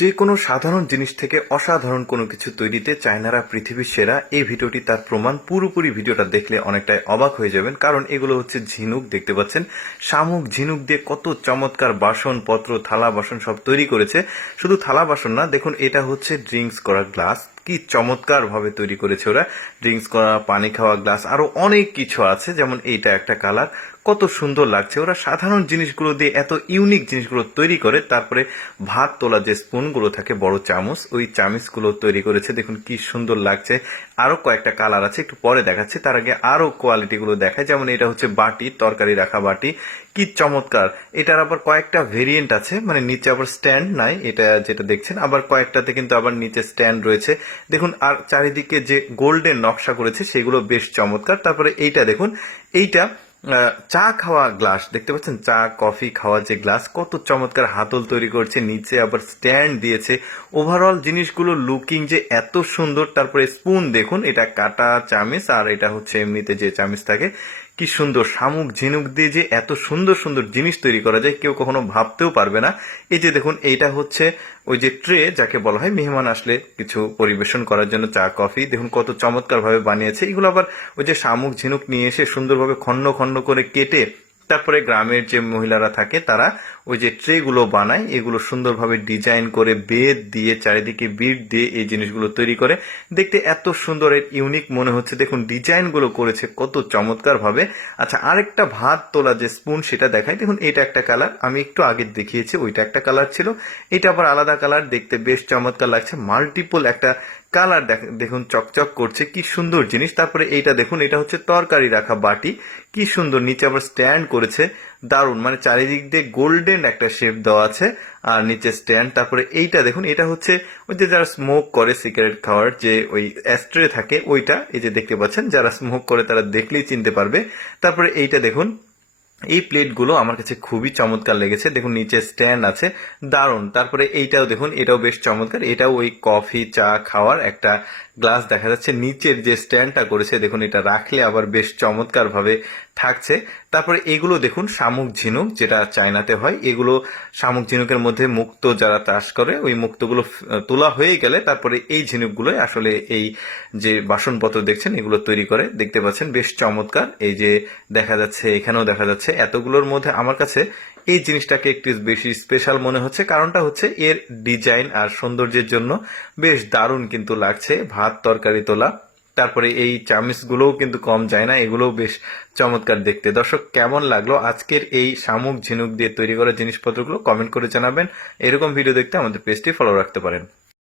যে কোনো সাধারণ জিনিস থেকে অসাধারণ কোনো কিছু তৈরিতে চায়নারা পৃথিবীর সেরা। এই ভিডিওটি তার প্রমাণ। পুরোপুরি ভিডিওটা দেখলে অনেকটাই অবাক হয়ে যাবেন, কারণ এগুলো হচ্ছে ঝিনুক। দেখতে পাচ্ছেন শামুক ঝিনুক দিয়ে কত চমৎকার বাসনপত্র, থালা বাসন সব তৈরি করেছে। শুধু থালা বাসন না, দেখুন এটা হচ্ছে ড্রিঙ্কস করার গ্লাস। কি চমৎকার ভাবে তৈরি করেছে ওরা। ড্রিঙ্কস করা, পানি খাওয়া গ্লাস, আরো অনেক কিছু আছে, যেমন এইটা একটা কালার। কত সুন্দর লাগছে। ওরা সাধারণ জিনিসগুলো দিয়ে এত ইউনিক জিনিসগুলো তৈরি করে। তারপরে ভাত তোলা যে স্পুনগুলো থাকে, বড় চামচ, ওই চামচগুলো তৈরি করেছে। দেখুন কি সুন্দর লাগছে। আরো কয়েকটা কালার আছে, একটু পরে দেখাচ্ছে। তার আগে আরো কোয়ালিটিগুলো দেখায়। যেমন এটা হচ্ছে বাটি, তরকারি রাখা বাটি। কি চমৎকার। এটার আবার কয়েকটা ভেরিয়েন্ট আছে, মানে নিচে আবার স্ট্যান্ড নাই, এটা যেটা দেখছেন। আবার কয়েকটাতে কিন্তু আবার নিচে স্ট্যান্ড রয়েছে। দেখুন, আর চারিদিকে যে গোল্ডেন নকশা করেছে সেগুলো বেশ চমৎকার। তারপরে এইটা দেখুন, এইটা চা খাওয়া গ্লাস। দেখতে পাচ্ছেন চা কফি খাওয়া যে গ্লাস, কত চমৎকার হাতল তৈরি করছে। নিচে আবার স্ট্যান্ড দিয়েছে। ওভারঅল জিনিসগুলো লুকিং যে এত সুন্দর। তারপরে স্পুন দেখুন, এটা কাটা চামিচ, আর এটা হচ্ছে এমনিতে যে চামিচ থাকে। কি সুন্দর। শামুক ঝিনুক দিয়ে যে এত সুন্দর সুন্দর জিনিস তৈরি করা যায়, কেউ কখনো ভাবতেও পারবে না। এই যে দেখুন, এইটা হচ্ছে ওই যে ট্রে, যাকে বলা হয় মেহমান আসলে কিছু পরিবেশন করার জন্য চা কফি। দেখুন কত চমৎকার ভাবে বানিয়েছে। এগুলো আবার ওই যে শামুক ঝিনুক নিয়ে এসে সুন্দরভাবে খন্ড খন্ড করে কেটে, তারপরে গ্রামের যে মহিলারা থাকে তারা ওই যে ট্রে গুলো বানায়, এগুলো সুন্দরভাবে ডিজাইন করে বেদ দিয়ে, চারিদিকে বিট দিয়ে এই জিনিসগুলো তৈরি করে। দেখতে এত সুন্দর, ইউনিক মনে হচ্ছে। দেখুন ডিজাইন গুলো করেছে কত চমৎকার ভাবে। আচ্ছা, আরেকটা ভাত তোলা যে স্পুন, সেটা দেখাই। দেখুন এটা একটা কালার, আমি একটু আগে দেখিয়েছি, ওইটা একটা কালার ছিল। এটা আবার আলাদা কালার, দেখতে বেশ চমৎকার লাগছে। মাল্টিপল একটা কালার দেখুন, চকচক করছে। কি সুন্দর জিনিস। তারপরে এইটা দেখুন, এটা হচ্ছে তরকারি রাখা বাটি। কি সুন্দর, নিচে আবার স্ট্যান্ড করেছে। দারুণ, মানে চারিদিক দিয়ে গোল্ডেন একটা শেপ দেওয়া আছে, আর নিচে স্ট্যান্ড। তারপরে এইটা দেখুন, এটা হচ্ছে ওই যে যারা স্মোক করে, সিগারেট খাওয়ার যে ওই অ্যাস্ট্রে থাকে ওইটা। এই যে দেখতে পাচ্ছেন, যারা স্মোক করে তারা দেখলেই চিনতে পারবে। তারপরে এইটা দেখুন, এই প্লেটগুলো আমার কাছে খুবই চমৎকার লেগেছে। দেখুন নিচে স্ট্যান্ড আছে, দারুণ। তারপরে এইটাও দেখুন, এটাও বেশ চমৎকার। এটাও ওই কফি চা খাওয়ার একটা গ্লাস দেখা যাচ্ছে। নিচের যে স্ট্যান্ডটা করেছে দেখুন, এটা রাখলে আবার বেশ চমৎকার ভাবে থাকছে। তারপরে এগুলো দেখুন শামুক ঝিনুক, যেটা চায়নাতে হয়। এগুলো শামুক ঝিনুকের মধ্যে মুক্তো যারা চাষ করে, ওই মুক্তগুলো তোলা হয়ে গেলে তারপরে এই ঝিনুকগুলো আসলে এই যে বাসনপত্র দেখছেন এগুলো তৈরি করে। দেখতে পাচ্ছেন বেশ চমৎকার। এই যে দেখা যাচ্ছে, এখানেও দেখা যাচ্ছে। এতগুলোর মধ্যে আমার কাছে এই জিনিসটাকে একটু বেশি স্পেশাল মনে হচ্ছে। কারণটা হচ্ছে এর ডিজাইন আর সৌন্দর্যের জন্য। বেশ দারুণ কিন্তু লাগছে। ভাত তরকারি তোলা। তারপরে এই চামিচগুলোও কিন্তু কম যায় না, এগুলোও বেশ চমৎকার দেখতে। দর্শক, কেমন লাগলো আজকের এই শামুক ঝিনুক দিয়ে তৈরি করা জিনিসপত্রগুলো? কমেন্ট করে জানাবেন। এরকম ভিডিও দেখতে আমাদের পেজটি ফলো রাখতে পারেন।